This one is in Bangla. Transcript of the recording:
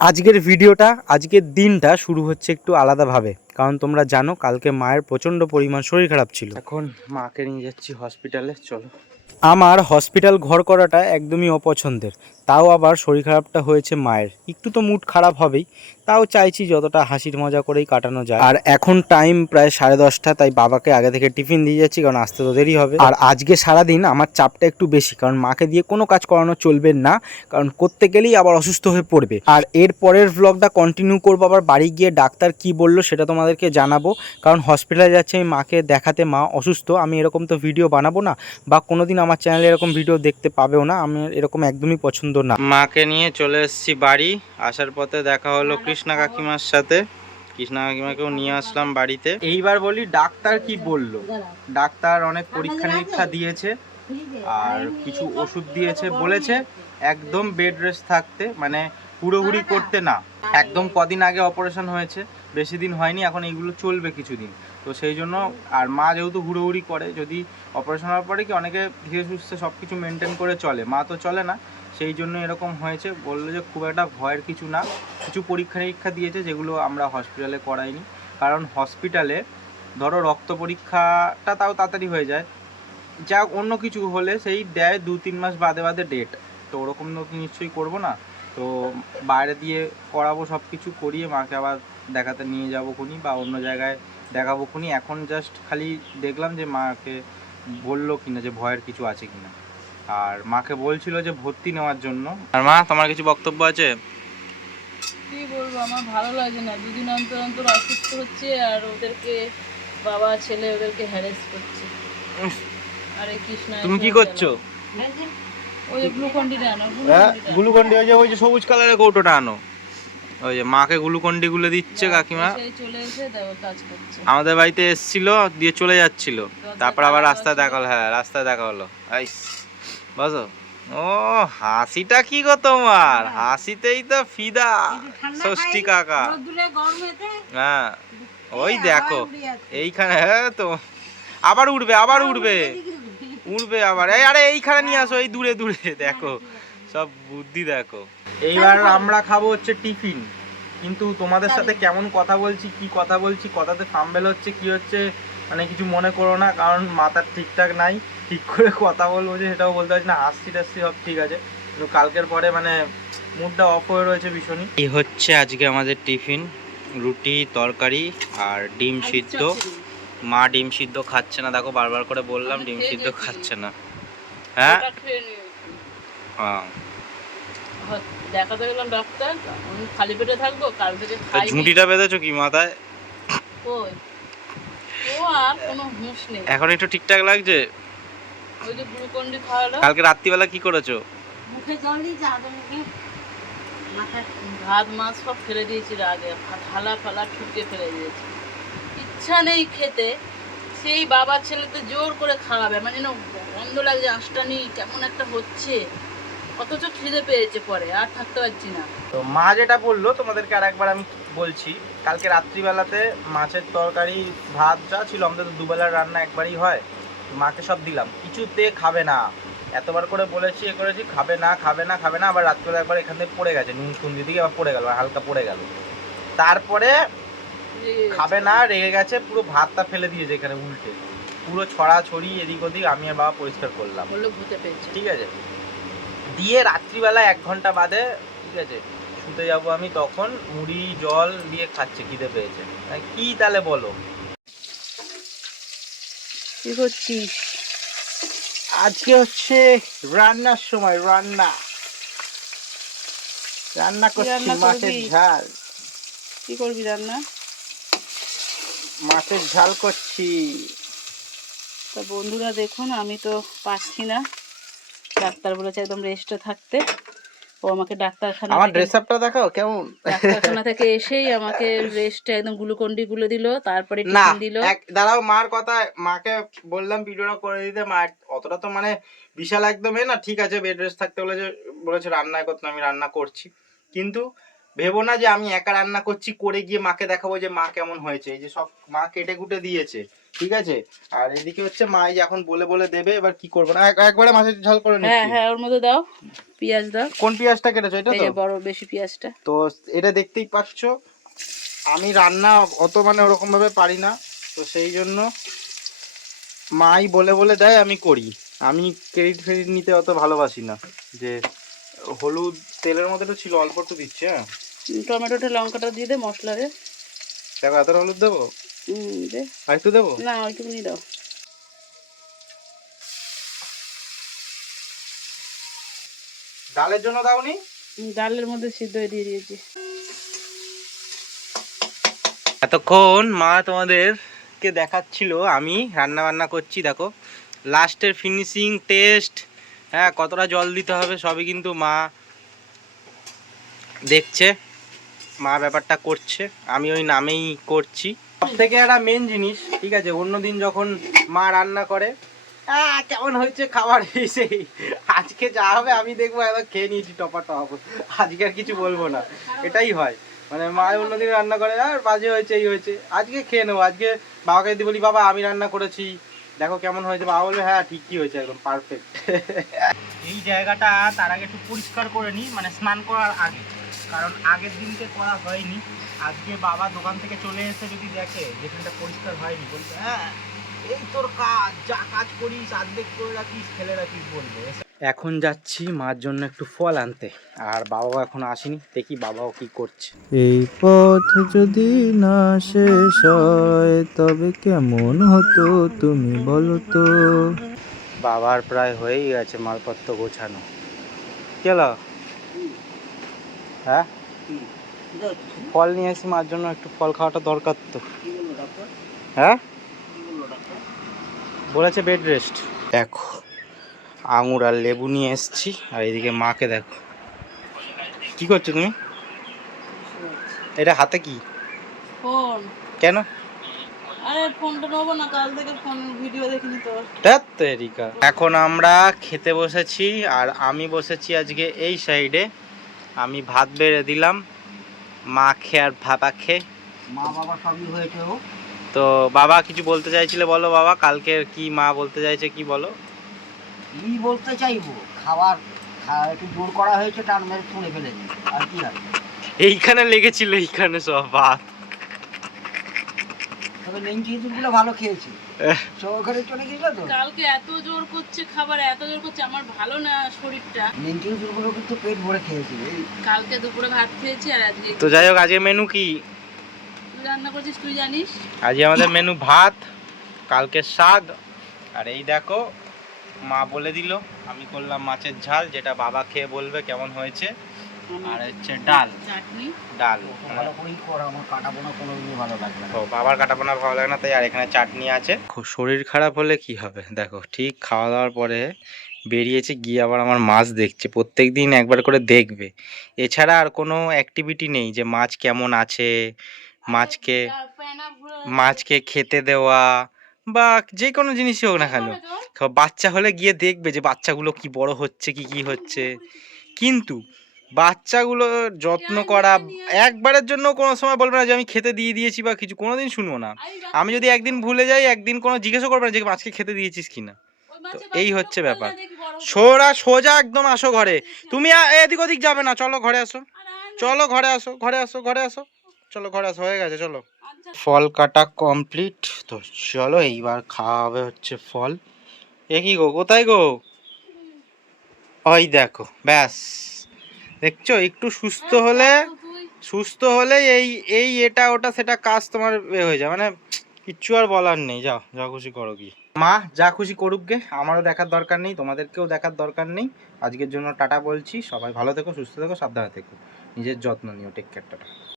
আজকের ভিডিওটা আজকের দিনটা শুরু হচ্ছে একটু আলাদাভাবে। কারণ তোমরা জানো কালকে মায়ের প্রচণ্ড পরিমাণ শরীর খারাপ ছিল। এখন মাকে নিয়ে যাচ্ছি হসপিটালে চলো। আমার হসপিটাল ঘর করাটা একদমই অপছন্দের। তাও আবার শরীর খারাপটা হয়েছে মায়ের। একটু তো মুড খারাপ হবেই, তাও চাইছি যতটা হাসির মজা করেই কাটানো যায়। আর এখন টাইম প্রায় সাড়ে দশটা, তাই বাবাকে আগে থেকে টিফিন দিয়ে যাচ্ছি, কারণ আসতে তো দেরি হবে। আর আজকে সারাদিন আমার চাপটা একটু বেশি, কারণ মাকে দিয়ে কোনো কাজ করানো চলবে না, কারণ করতে গেলেই আবার অসুস্থ হয়ে পড়বে। আর এর পরের ব্লগটা কন্টিনিউ করব, আবার বাড়ি গিয়ে ডাক্তার কি বলল সেটা তোমাদেরকে জানাব। কারণ হসপিটালে যাচ্ছে, আমি মাকে দেখাতে মা অসুস্থ, আমি এরকম তো ভিডিও বানাবো না, বা কোনোদিন আমার চ্যানেলে এরকম ভিডিও দেখতে পাবেও না, আমি এরকম একদমই পছন্দ না মাকে নিয়ে চলে এসেছি বাড়ি। আসার পথে দেখা হলো কৃষ্ণা কাকিমার সাথে। কৃষ্ণা কাকিমাকেও নিয়ে আসলাম বাড়িতে। এইবার বলি ডাক্তার কি বলল? ডাক্তার অনেক পরীক্ষা নিরীক্ষা দিয়েছে আর কিছু ওষুধ দিয়েছে, বলেছে একদম বেড রেস্ট থাকতে মানে হুড়োহুড়ি করতে না। একদম কদিন আগে অপারেশন হয়েছে, বেশি দিন হয়নি, এখন এইগুলো চলবে কিছুদিন। তো সেই জন্য আর মা যেহেতু হুড়োহুড়ি করে, যদি অপারেশন হওয়ার পরে কি অনেকে ধীরে সুস্থে সব কিছু মেনটেন করে চলে? মা তো চলে না। সেই জন্য এরকম হয়েছে। বলল যে খুব একটা ভয়ের কিছু না। কিছু পরীক্ষা নিরীক্ষা দিয়েছে যেগুলো আমরা হসপিটালে করাইনি। কারণ হসপিটালে ধরো রক্ত পরীক্ষাটা তাও তাড়াতাড়ি হয়ে যায়। যা অন্য কিছু হলে সেই দেয় দু তিন মাস বাদে বাদে ডেট তো ওরকম তো নিশ্চয়ই করব না। তো বাইরে দিয়ে করাবো সব কিছু করিয়ে মাকে আবার দেখাতে নিয়ে যাব খুনি বা অন্য জায়গায় দেখাবো খুনি। এখন জাস্ট খালি দেখলাম যে মাকে বলল কিনা যে ভয়ের কিছু আছে কিনা। আর মাকে বলছিল যে ভর্তি নেওয়ার জন্য। আর মা তোমার কিছু বক্তব্য আছে? কি বলব আমার ভালো লাগে না। দুদিন অন্তর অন্তর অসুস্থ হচ্ছে আর ওদেরকে বাবা ছেলে ওদেরকে হ্যারেস করছে। আরে কৃষ্ণা তুমি কি করছ? ওই যে গ্লুকন্ডিটা আনো হ্যাঁ গ্লুকন্ডি ওই যে ওই যে সবুজ কালারের কৌটোটা আনো। ওই যে মাকে গ্লুকন্ডি গুলো দিচ্ছে কাকিমা। চলে এসে কাজ করছে। আমাদের বাড়িতে এসছিল দিয়ে চলে যাচ্ছিল। তারপর আবার রাস্তায় দেখা হলো হ্যাঁ রাস্তায় দেখা হলো। আইস। বসো ও হাসিটা কি গো তোমার? হাসিতেই তো ফিদা। ষষ্ঠী কাকা। হ্যাঁ। ওই দেখো এইখানে হ্যাঁ তো আবার উঠবে আবার উঠবে উঠবে আবার। এই আরে এইখানে নিয়ে আসো এই দূরে দূরে দেখো। সব বুদ্ধি দেখো। এইবার আমরা খাব হচ্ছে টিফিন। কিন্তু তোমাদের সাথে কেমন কথা বলছি কি কথা বলছি কথাতে ফাম্বেল হচ্ছে কি হচ্ছে মানে কিছু মনে করো না কারণ মাথার ঠিকঠাক নাই। ঠিক করে কথা বলব যে সেটাও বলতে পারছি না হাসছি টাসছি সব ঠিক আছে। কিন্তু কালকের পরে মানে মুডটা অফ হয়ে রয়েছে ভীষণই। এই হচ্ছে আজকে আমাদের টিফিন রুটি তরকারি আর ডিম সিদ্ধ। মা ডিম সিদ্ধ খাচ্ছে না দেখো বারবার করে বললাম ডিম সিদ্ধ খাচ্ছে না। হ্যাঁ? হ্যাঁ। হ- দেখাতে গেলাম ডাক্তার খালি পেটে থাকব কাল থেকে ঝুঁটিটা বেঁধেছো কি মাথায়? কই? ও আর কোনো হুঁশ নেই। এখন একটু ঠিকঠাক লাগছে? ওই যে গ্লুকন্ডি খাওয়ালো কালকে রাত্রিবেলা কি করেছ? মুখে জল দিয়েছে আদৌ মুখে মাথা ভাত মাছ সব ফেলে দিয়েছি আগে থালা ফালা ঠুকে ফেলে দিয়েছি। ইচ্ছা নেই খেতে। সেই বাবা ছেলেতে জোর করে খাওয়াবে। মানে যেন গন্ধ লাগছে আঁশটানি কেমন একটা হচ্ছে। অথচ খিদে পেয়েছে পরে আর থাকতে পারছি না। তো মা যেটা বলল তোমাদেরকে আর একবার আমি বলছি কালকে রাত্রিবেলাতে মাছের তরকারি ভাত যা ছিল আমাদের তো দুবেলার রান্না একবারই হয় মাকে সব দিলাম। কিছুতে খাবে না। এতবার করে বলেছি এ করেছি খাবে না খাবে না খাবে না আবার রাত্রিবেলা একবার এখান থেকে পড়ে গেছে নুন টুন দিকে আবার পড়ে গেল হালকা পড়ে গেল। তারপরে খাবে না রেগে গেছে পুরো ভাতটা ফেলে দিয়েছে এখানে উল্টে। পুরো ছড়া ছড়ি এদিক ওদিক আমি আর বাবা পরিষ্কার করলাম। ঠিক আছে? দিয়ে রাত্রিবেলা এক ঘণ্টা বাদে ঠিক আছে শুতে যাব আমি তখন মুড়ি জল দিয়ে খাচ্ছে খিদে পেয়েছে। কি তাহলে বলো? কি করছিস? আজকে হচ্ছে রান্নার সময় রান্না। রান্না করছি মাছের ঝাল। কি করবি রান্না? মাছের ঝাল করছি। তা বন্ধুরা দেখুন আমি তো পাচ্ছি না। ডাক্তার বলেছে একদম রেস্টে থাকতে। ও আমাকে ডাক্তারখানা আমার ড্রেস আপটা দেখাও কেমন? ডাক্তারখানা থেকে এসেই আমাকে রেস্টে একদম গ্লুকন্ডি গুলো দিল তারপরে টিফিন দিল। এক দাঁড়াও মার কথা মাকে বললাম ভিডিওটা করে দিতে মা অতটা তো মানে বিশাল একদম এ না ঠিক আছে বেড রেস্ট থাকতে বলেছে বলেছে রান্না করতে আমি রান্না করছি। কিন্তু ভেবো না যে আমি একা রান্না করছি করে গিয়ে মাকে দেখাবো যে মা কেমন হয়েছে এই যে সব মা কেটে কুটে দিয়েছে। ঠিক আছে? আর এদিকে হচ্ছে মাই এখন বলে বলে দেবে এবার কি করব না? একবারে মাছের ঝাল করে হ্যাঁ নিচ্ছি। হ্যাঁ হ্যাঁ ওর মধ্যে দাও পেঁয়াজ দাও। কোন পেঁয়াজটা কেটেছো এটা তো? বড় বেশি পেঁয়াজটা। তো এটা দেখতেই পাচ্ছ আমি রান্না অত মানে ওরকম ভাবে পারি না তো সেই জন্য মাই বলে বলে দেয় আমি করি। আমি ক্রেডিট ফ্রেডিট নিতে অত ভালোবাসি না যে হলুদ তেলের মধ্যে তো ছিল অল্প একটু দিচ্ছে হ্যাঁ? টমেটোটা লঙ্কাটা দিয়ে দে মশলারে দেখো এত হলুদ দেবো? উম, দে। আর একটু দেবো? না ওইটুকুনি দাও। ডালের জন্য দাওনি? ডালের মধ্যে সিদ্ধ দিয়ে দিয়েছি। এতক্ষণ মা তোমাদেরকে দেখাচ্ছিল আমি রান্না বান্না করছি দেখো। লাস্টের ফিনিশিং টেস্ট হ্যাঁ কতটা জল দিতে হবে সবই কিন্তু মা দেখছে মা ব্যাপারটা করছে আমি ওই নামেই করছি। সব থেকে একটা মেন জিনিস, ঠিক আছে? অন্যদিন যখন মা রান্না করে কেমন হয়েছে খাবার এসে? আজকে যা হবে আমি দেখব, একদম খেয়ে নিয়েছি টপা টপ আজকে আর কিছু বলব না। এটাই হয়। মানে মা অন্যদিন রান্না করে, আর বাজে হয়েছে, এই হয়েছে। আজকে খেয়ে নেব। আজকে বাবাকে যদি বলি, বাবা, আমি রান্না করেছি। দেখো কেমন হয়েছে। বাবা বলবে হ্যাঁ ঠিকই হয়েছে, একদম পারফেক্ট এই জায়গাটা তার আগে একটু পরিষ্কার করে নিই মানে স্নান করার আগে। কারণ আগের দিনকে করা হয়নি। আজকে বাবা দোকান থেকে চলে এসে যদি দেখে যেখানটা পরিষ্কার হয়নি বলবে হ্যাঁ এই তোর কাজ যা কাজ করিস অর্ধেক করে রাখিস ফেলে রাখিস বলবে। এখন যাচ্ছি মার জন্য একটু ফল আনতে আর বাবাও এখন আসেনি দেখি বাবাও কি করছে। এই পথ যদি না শেষ হয় তবে কেমন হতো তুমি বলো তো? বাবার প্রায় হয়েই গেছে মালপত্র গোছানো। কেল হ্যাঁ? ফল নিয়ে এসি মার জন্য একটু ফল খাওয়াটা দরকার তো। হ্যাঁ? বলেছে বেড রেস্ট দেখো আঙুর আর লেবু নিয়ে এসছি আর এদিকে মাকে দেখো। কি করছ তুমি? এটা হাতে কি? ফোন। কেন? আরে ফোনটা নেব না কাল থেকে ফোন ভিডিও দেখিনি তো। তেরিকা। এখন আমরা খেতে বসেছি আর আমি বসেছি আজকে এই সাইডে আমি ভাত বেড়ে দিলাম। মা খেয়ে আর ভাপা খেয়ে। মা বাবা সবই হয়েছে তো বাবা কিছু বলতে চাইছিলে বলো বাবা? কালকে কি মা বলতে চাইছে কি বলো? কি বলতে চাইব? খাবার একটু জোর করা হয়েছে টান মেরে ছুঁড়ে ফেলেছে। আর কি আছে? এইখানে লেগেছিল এইখানে সব ভাত। তবে ভালো খেয়েছে। এহ। চলে গেছিল তো? কালকে এত জোর করছে খাবার এত জোর করছে আমার ভালো না শরীরটা। কিন্তু পেট ভরে খেয়েছে। কালকে দুপুরে ভাত খেয়েছি আর আজকে তো যাই হোক আজকে মেনু কি? তুই রান্না করছিস তুই জানিস? আজকে আমাদের মেনু ভাত কালকে শাক আর এই দেখো মা বলে দিল আমি করলাম মাছের ঝাল যেটা বাবা খেয়ে বলবে কেমন হয়েছে। আর হচ্ছে ডাল। চাটনি। ডাল। ভালো করেই কর কাটাবো না ভালো ও বাবার কাটাপোনা ভালো লাগে না তাই আর এখানে চাটনি আছে। খুব শরীর খারাপ হলে কি হবে? দেখো ঠিক খাওয়া দাওয়ার পরে বেরিয়েছে গিয়ে আবার আমার মাছ দেখছে। প্রত্যেক দিন একবার করে দেখবে। এছাড়া আর কোনো অ্যাক্টিভিটি নেই যে মাছ কেমন আছে মাছকে মাছকে খেতে দেওয়া বা যে কোনো জিনিসই হোক না কেন। বাচ্চা হলে গিয়ে দেখবে যে বাচ্চাগুলো কি বড় হচ্ছে কি কি হচ্ছে। কিন্তু বাচ্চাগুলো যত্ন করা একবারের জন্য কোনো সময় বলবে না যে আমি খেতে দিয়ে দিয়েছি বা কিছু কোনো দিন শুনব না। আমি যদি একদিন ভুলে যাই একদিন কোনো জিজ্ঞাসা করবে না যে মাছকে খেতে দিয়েছিস কিনা তো এই হচ্ছে ব্যাপার। সোরা সোজা একদম আসো ঘরে। তুমি এদিক ওদিক যাবে না চলো ঘরে আসো। চলো ঘরে আসো ঘরে আসো ঘরে আসো। চলো ঘরে আসো হয়ে গেছে চলো। ফল কাটা কমপ্লিট। তো চলো এইবার খাওয়া হবে হচ্ছে ফল। এ কি গো কোথায় গো? ওই দেখো ব্যাস। দেখছ? একটু সুস্থ হলে সুস্থ হলে এই এই এটা, ওটা, সেটা কাজ তোমার হয়ে যায়। মানে কিচ্ছু আর বলার নেই। যাও, যা খুশি করো কি মা, যা খুশি করুক গে। আমারও দেখার দরকার নেই, তোমাদেরকেও দেখার দরকার নেই। আজকের জন্য টাটা বলছি। সবাই ভালো থেকো, সুস্থ থেকো, সাবধানে থেকো। নিজের যত্ন নিও টেক কেয়ার টাটা।